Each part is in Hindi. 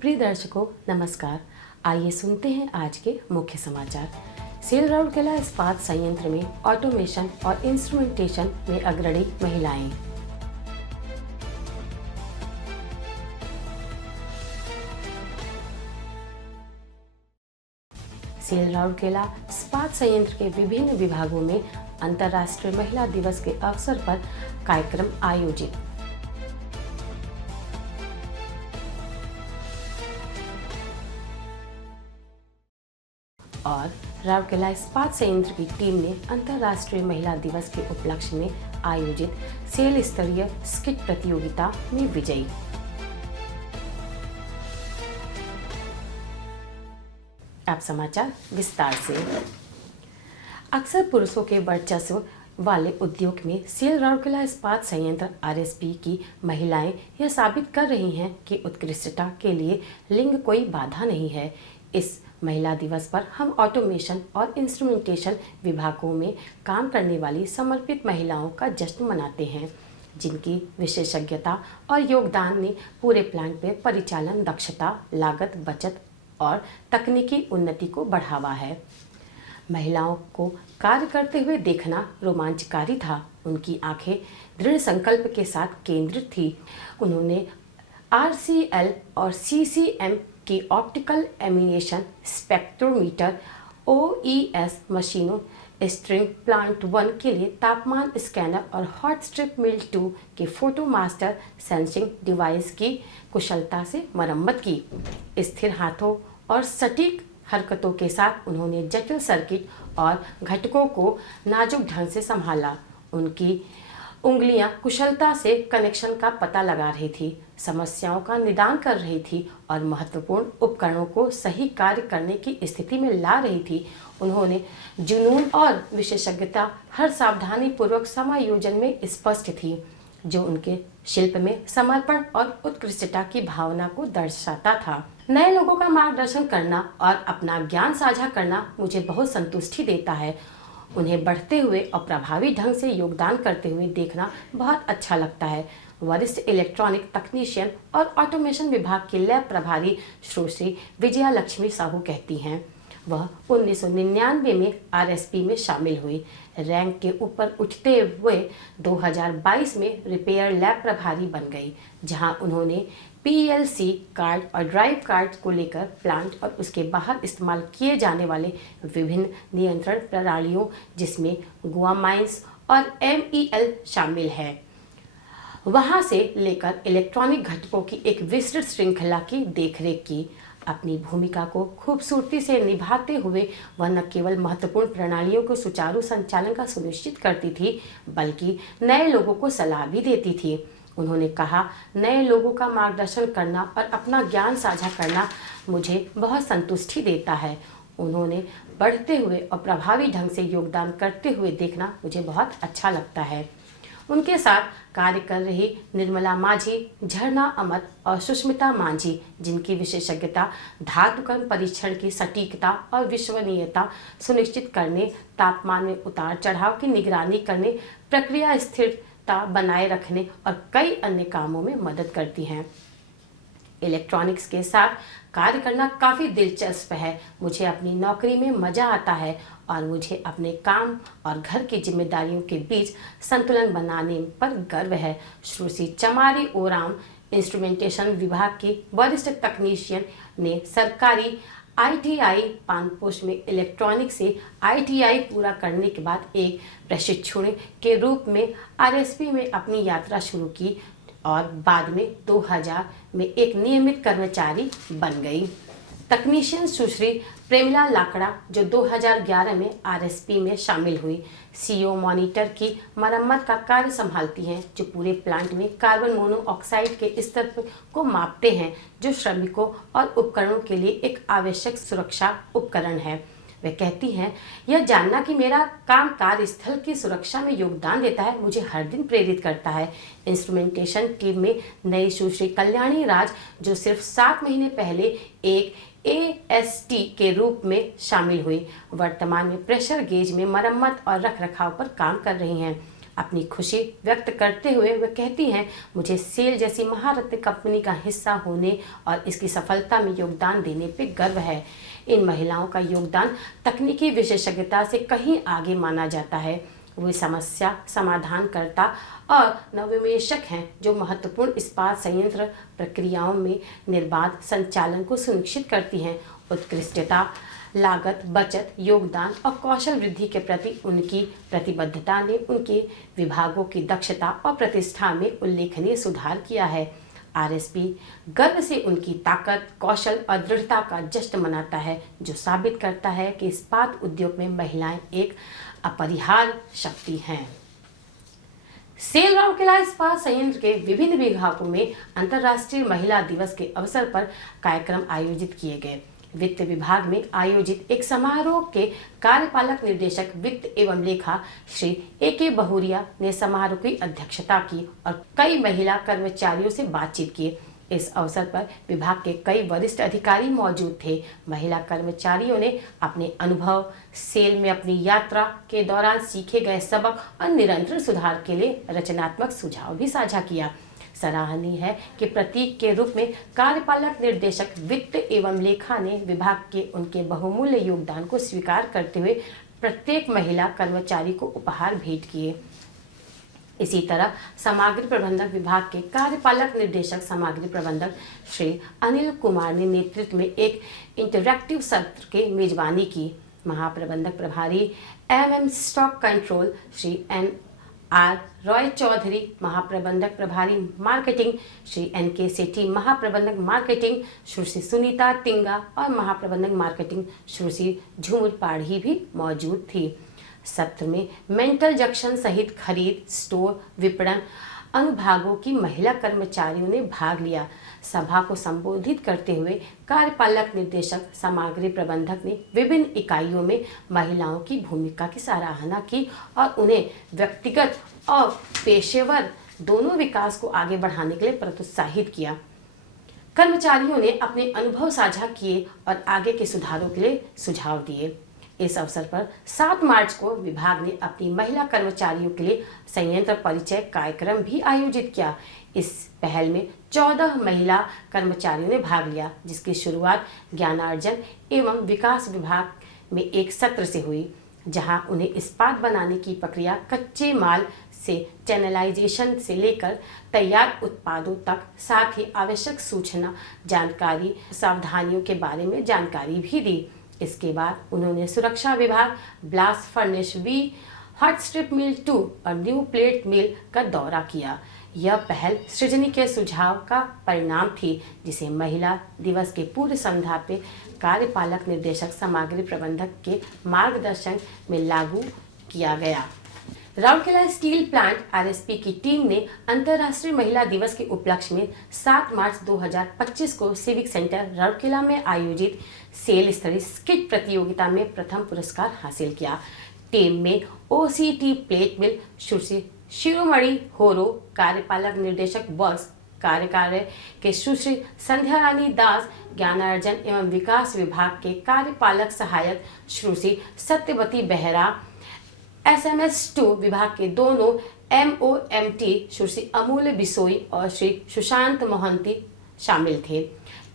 प्रिय दर्शकों नमस्कार। आइए सुनते हैं आज के मुख्य समाचार। सेल राउरकेला इस्पात संयंत्र में ऑटोमेशन और इंस्ट्रूमेंटेशन में अग्रणी महिलाएं। सेल राउरकेला इस्पात संयंत्र के विभिन्न विभागों में अंतर्राष्ट्रीय महिला दिवस के अवसर पर कार्यक्रम आयोजित। और राउरकेला इस्पात संयंत्र की टीम ने अंतर्राष्ट्रीय महिला दिवस के उपलक्ष्य में आयोजित सेल स्तरीय स्किट प्रतियोगिता में विजयी। अब समाचार विस्तार से। अक्सर पुरुषों के वर्चस्व वाले उद्योग में सेल राउरकेला इस्पात संयंत्र आरएसपी की महिलाएं यह साबित कर रही हैं कि उत्कृष्टता के लिए लिंग कोई बाधा नहीं है। इस महिला दिवस पर हम ऑटोमेशन और इंस्ट्रूमेंटेशन विभागों में काम करने वाली समर्पित महिलाओं का जश्न मनाते हैं, जिनकी विशेषज्ञता और योगदान ने पूरे प्लांट में परिचालन दक्षता, लागत बचत और तकनीकी उन्नति को बढ़ावा है। महिलाओं को कार्य करते हुए देखना रोमांचकारी था। उनकी आंखें दृढ़ संकल्प के साथ केंद्रित थी। उन्होंने आरसीएल और सीसीएम की ऑप्टिकल एमिनेशन स्पेक्ट्रोमीटर ओईएस मशीनों, स्ट्रिंग प्लांट 1 के लिए तापमान स्कैनर और हॉट स्ट्रिप मिल 2 के फोटो मास्टर सेंसिंग डिवाइस की कुशलता से मरम्मत की। स्थिर हाथों और सटीक हरकतों के साथ उन्होंने जटिल सर्किट और घटकों को नाजुक ढंग से संभाला। उनकी उंगलियां कुशलता से कनेक्शन का पता लगा रही थी, समस्याओं का निदान कर रही थी और महत्वपूर्ण उपकरणों को सही कार्य करने की स्थिति में ला रही थी। उन्होंने जुनून और विशेषज्ञता हर सावधानी पूर्वक समायोजन में स्पष्ट थी, जो उनके शिल्प में समर्पण और उत्कृष्टता की भावना को दर्शाता था। नए लोगों का मार्गदर्शन करना और अपना ज्ञान साझा करना मुझे बहुत संतुष्टि देता है। उन्हें बढ़ते हुए और प्रभावी ढंग से योगदान करते हुए देखना बहुत अच्छा लगता है। वरिष्ठ इलेक्ट्रॉनिक तकनीशियन और ऑटोमेशन विभाग की लैब प्रभारी श्री विजया लक्ष्मी साहू कहती हैं। वह 1999 में आरएसपी में शामिल हुई। रैंक के ऊपर उठते हुए 2022 में रिपेयर लैब प्रभारी बन गई, जहां उन्होंने पीएलसी कार्ड और ड्राइव कार्ड को लेकर प्लांट और उसके बाहर इस्तेमाल किए जाने वाले विभिन्न नियंत्रण प्रणालियों, जिसमें गुआ माइंस और एमईएल शामिल है, वहां से लेकर इलेक्ट्रॉनिक घटकों की एक विस्तृत श्रृंखला की देखरेख की। अपनी भूमिका को खूबसूरती से निभाते हुए वह न केवल महत्वपूर्ण प्रणालियों को सुचारू संचालन का सुनिश्चित करती थी, बल्कि नए लोगों को सलाह भी देती थी। उन्होंने कहा, नए लोगों का मार्गदर्शन करना और अपना ज्ञान साझा करना मुझे बहुत संतुष्टि देता है। उन्होंने बढ़ते हुए और प्रभावी ढंग से योगदान करते हुए देखना मुझे बहुत अच्छा लगता है। उनके साथ कार्य कर रही निर्मला माझी, झरना अमत और सुष्मिता मांझी, जिनकी विशेषज्ञता धातुकण परीक्षण की सटीकता और विश्वसनीयता सुनिश्चित करने, तापमान में उतार चढ़ाव की निगरानी करने, प्रक्रिया स्थिरता बनाए रखने और कई अन्य कामों में मदद करती हैं। इलेक्ट्रॉनिक्स के साथ कार्य करना काफ़ी दिलचस्प है। मुझे अपनी नौकरी में मज़ा आता है और मुझे अपने काम और घर की जिम्मेदारियों के बीच संतुलन बनाने पर गर्व है। श्री चमारी ओराम, इंस्ट्रूमेंटेशन विभाग की वरिष्ठ तकनीशियन, ने सरकारी आईटीआई पानपोष में इलेक्ट्रॉनिक से आईटीआई पूरा करने के बाद एक प्रशिक्षु के रूप में आरएसपी में अपनी यात्रा शुरू की और बाद में 2000 में एक नियमित कर्मचारी बन गई। तकनीशियन सुश्री प्रेमिला लाकड़ा, जो 2011 में आरएसपी में शामिल हुई, सीओ मॉनिटर की मरम्मत का कार्य संभालती हैं, जो पूरे प्लांट में कार्बन मोनोऑक्साइड के स्तर को मापते हैं, जो श्रमिकों और उपकरणों के लिए एक आवश्यक सुरक्षा उपकरण है। वे कहती हैं, यह जानना कि मेरा काम कार्यस्थल की सुरक्षा में योगदान देता है मुझे हर दिन प्रेरित करता है। इंस्ट्रूमेंटेशन टीम में नई सुश्री कल्याणी राज, जो सिर्फ 7 महीने पहले एक एएसटी के रूप में शामिल हुई, वर्तमान में प्रेशर गेज में मरम्मत और रखरखाव पर काम कर रही हैं। अपनी खुशी व्यक्त करते हुए वे कहती हैं, मुझे सेल जैसी महारत्न कंपनी का हिस्सा होने और इसकी सफलता में योगदान देने पे गर्व है। इन महिलाओं का योगदान तकनीकी विशेषज्ञता से कहीं आगे माना जाता है। वे समस्या समाधानकर्ता और नवोन्मेषक हैं जो महत्वपूर्ण इस्पात संयंत्र प्रक्रियाओं में निर्बाध संचालन को सुनिश्चित करती हैं। उत्कृष्टता, लागत बचत, योगदान और कौशल वृद्धि के प्रति उनकी प्रतिबद्धता ने उनके विभागों की दक्षता और प्रतिष्ठा में उल्लेखनीय सुधार किया है। आरएसपी गर्व से उनकी ताकत, कौशल और दृढ़ता का जश्न मनाता है, जो साबित करता है कि इस्पात उद्योग में महिलाएं एक अपरिहार्य शक्ति हैं। सेल राउरकेला इस्पात संयंत्र के विभिन्न विभागों में अंतर्राष्ट्रीय महिला दिवस के अवसर पर कार्यक्रम आयोजित किए गए। वित्त विभाग में आयोजित एक समारोह के कार्यपालक निदेशक वित्त एवं लेखा श्री ए.के. बहुरिया ने समारोह की अध्यक्षता की और कई महिला कर्मचारियों से बातचीत की। इस अवसर पर विभाग के कई वरिष्ठ अधिकारी मौजूद थे। महिला कर्मचारियों ने अपने अनुभव, सेल में अपनी यात्रा के दौरान सीखे गए सबक और निरंतर सुधार के लिए रचनात्मक सुझाव भी साझा किया। सराहनीय है कि प्रतीक के रूप में कार्यपालक निर्देशक वित्त एवं लेखा ने विभाग के उनके बहुमूल्य योगदान को स्वीकार करते हुए प्रत्येक महिला कर्मचारी को उपहार भेंट किए। इसी तरह सामग्री प्रबंधक विभाग के कार्यपालक निर्देशक सामग्री प्रबंधक श्री अनिल कुमार ने नेतृत्व में एक इंटरैक्टिव सत्र के मेजबानी की। महाप्रबंधक प्रभारी एवं स्टॉक कंट्रोल श्री एन.आर. रॉय चौधरी, महाप्रबंधक प्रभारी मार्केटिंग श्री एन.के. सेठी, महाप्रबंधक मार्केटिंग सुश्री सुनीता तिंगा और महाप्रबंधक मार्केटिंग सुश्री झूमर पाढ़ी भी मौजूद थी। सत्र में मेंटल जंक्शन सहित खरीद, स्टोर, विपणन अनुभागों की महिला कर्मचारियों ने भाग लिया। सभा को संबोधित करते हुए कार्यपालक निदेशक सामग्री प्रबंधक ने विभिन्न इकाइयों में महिलाओं की भूमिका की सराहना की और उन्हें व्यक्तिगत और पेशेवर दोनों विकास को आगे बढ़ाने के लिए प्रोत्साहित किया। कर्मचारियों ने अपने अनुभव साझा किए और आगे के सुधारों के लिए सुझाव दिए। इस अवसर पर 7 मार्च को विभाग ने अपनी महिला कर्मचारियों के लिए संयंत्र परिचय कार्यक्रम भी आयोजित किया। इस पहल में 14 महिला कर्मचारियों ने भाग लिया, जिसकी शुरुआत ज्ञानार्जन एवं विकास विभाग में एक सत्र से हुई, जहां उन्हें इस्पात बनाने की प्रक्रिया कच्चे माल से चैनलाइजेशन से लेकर तैयार उत्पादों तक, साथ ही आवश्यक सूचना, जानकारी, सावधानियों के बारे में जानकारी भी दी। इसके बाद उन्होंने सुरक्षा विभाग, blast furnace V, hot strip mill 2 और न्यू प्लेट मिल का दौरा किया। यह पहल सृजनी के सुझाव का परिणाम थी, जिसे महिला दिवस के पूर्व संध्या पे कार्यपालक निर्देशक सामग्री प्रबंधक के मार्गदर्शन में लागू किया गया। राउरकेला स्टील प्लांट आरएसपी की टीम ने अंतर्राष्ट्रीय महिला दिवस के उपलक्ष्य में 7 मार्च 2025 को सिविक सेंटर राउरकेला में आयोजित सेल स्तरीय स्किट प्रतियोगिता में प्रथम पुरस्कार हासिल किया। टीम में ओसीटी प्लेट मिल सुश्री शिरोमणि होरो, कार्यपालक निर्देशक वर्क्स कार्यकार्य के सुश्री संध्या रानी दास, ज्ञानार्जन एवं विकास विभाग के कार्यपालक सहायक सुश्री सत्यवती बेहरा, SMS2 विभाग के दोनों MOMT सुश्री अमूल्य बिसोई और श्री सुशांत मोहंती शामिल थे।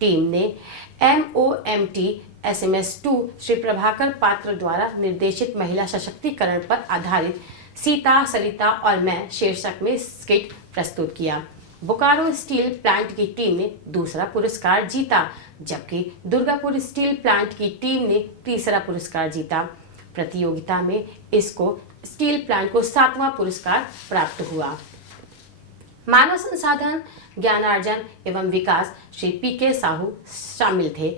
टीम ने MOMT SMS2 श्री प्रभाकर पात्र द्वारा निर्देशित महिला सशक्तिकरण पर आधारित सीता, सरिता और मैं शीर्षक में स्किट प्रस्तुत किया। बोकारो स्टील प्लांट की टीम ने दूसरा पुरस्कार जीता, जबकि दुर्गापुर स्टील प्लांट की टीम ने तीसरा पुरस्कार जीता। प्रतियोगिता में इसको स्टील प्लांट को 7वां पुरस्कार प्राप्त हुआ। मानव संसाधन, ज्ञानार्जन एवं विकास श्री पी.के. साहू शामिल थे।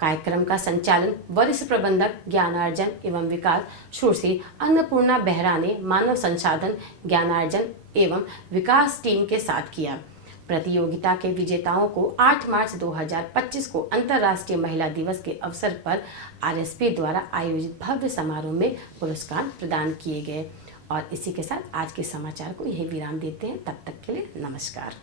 कार्यक्रम का संचालन वरिष्ठ प्रबंधक ज्ञानार्जन एवं विकास सुश्री अन्नपूर्णा बेहरा ने मानव संसाधन, ज्ञानार्जन एवं विकास टीम के साथ किया। प्रतियोगिता के विजेताओं को 8 मार्च 2025 को अंतर्राष्ट्रीय महिला दिवस के अवसर पर आरएसपी द्वारा आयोजित भव्य समारोह में पुरस्कार प्रदान किए गए। और इसी के साथ आज के समाचार को यही विराम देते हैं। तब तक के लिए नमस्कार।